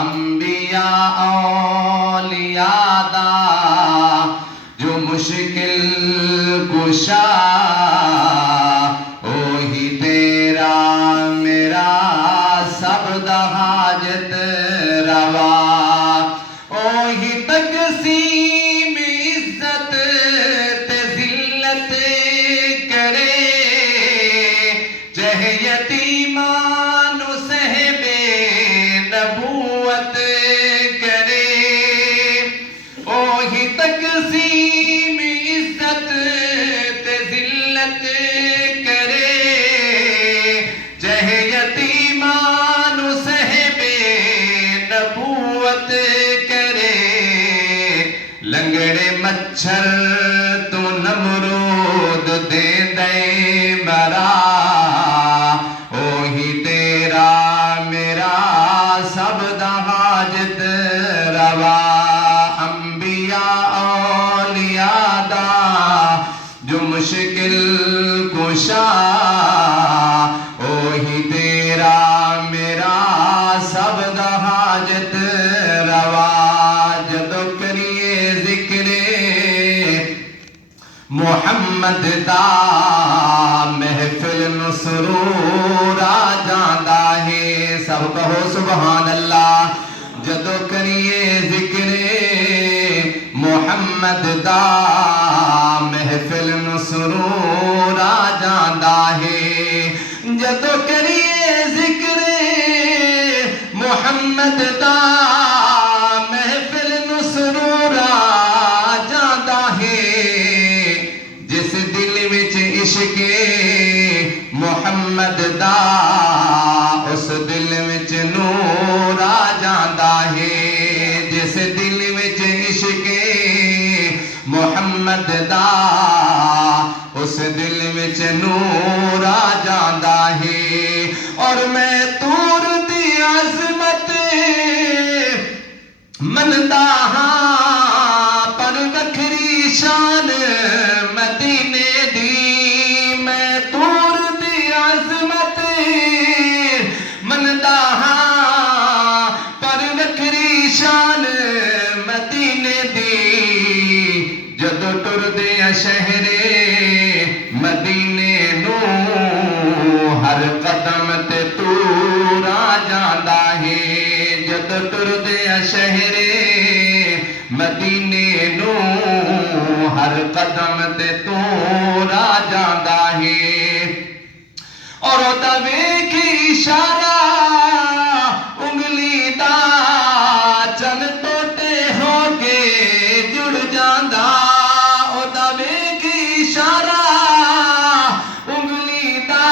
انبیاء اولیاء دا جو مشکل کشا اوہی تیرا میرا سب دا حاجت روا اوہی تقسیم عزت تے ذلت کرے چاہے یتیمان صاحب نبوت کرے اوہی تقسیم عزت تے ذلت کرے چاہے یتیمان صاحب نبوت کرے لنگڑے مچھر تو نمرود دے دے مرا اوہی تیرا میرا سب دا حاجت روا انبیاء اولیاء دا جو مشکل کشا اوہی تیرا میرا سب دا حاجت روا جدو کریے ذکر محمد دا محفل نو سرور آ جاندا ہے سب کہو سبحان اللہ جدو کریے ذکر محمد دا محفل نو سرور آ جاندا ہے جدو کریے ذکر محمد دا محفل نو سرور آ جاندا ہے جس دل وچ عشق محمد دا اس دل وچ نور آ جاندا ہے جس دل وچ عشق محمد دا اس دل وچ نور آ جاندا ہے اور میں تور دی عظمت مندا ہاں پر وکھری شان مدینے دی میں تور دی عظمت مندا ہاں پر وکھری شان مدینے دی جدو ٹردے شہرے مدینے نو ہر قدم تے تور آ جاندا ہے جدو ٹردے شہرے مدینے نو ہر قدم تے تور آ جاندا ہے اور او دا ویکھی اشارہ انگلی دا چن ٹوٹے ہو کے جڑ جاندا او دا ویکھی اشارہ انگلی دا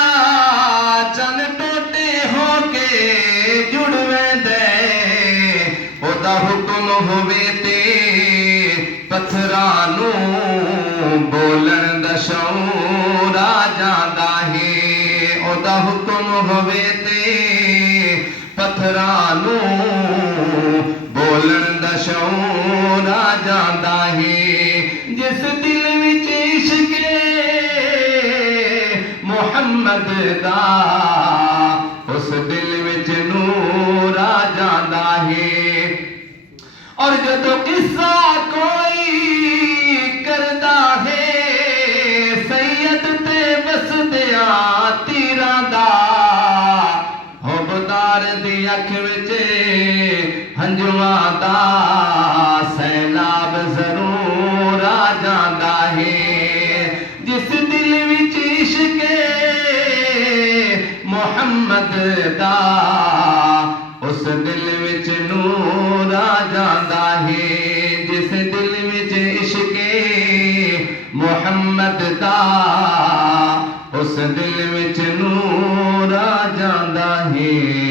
چن ٹوٹے ہو کے جڑ ویندے او دا حکم ہووے تے پتھراں نو بولن دا شعور آ جاندا ہے او دا حکم ہووے تے پتھراں نو بولن دا شعور آ جاندا ہے جس دل وچ عشق محمد دا اس دل وچ نور آ جاندا ہے اور جدو قصہ کوئی کردا ہے سید تے وسدیاں تیراں دا حبدار دی اکھ وچ ہنجواں دا سیلاب ضرور آ جاندا ہے جس دل وچ عشق محمد دا اس دل وچ نور آ جاندا ہے جس دل وچ عشق محمد دا اس دل وچ نور آ جاندا ہے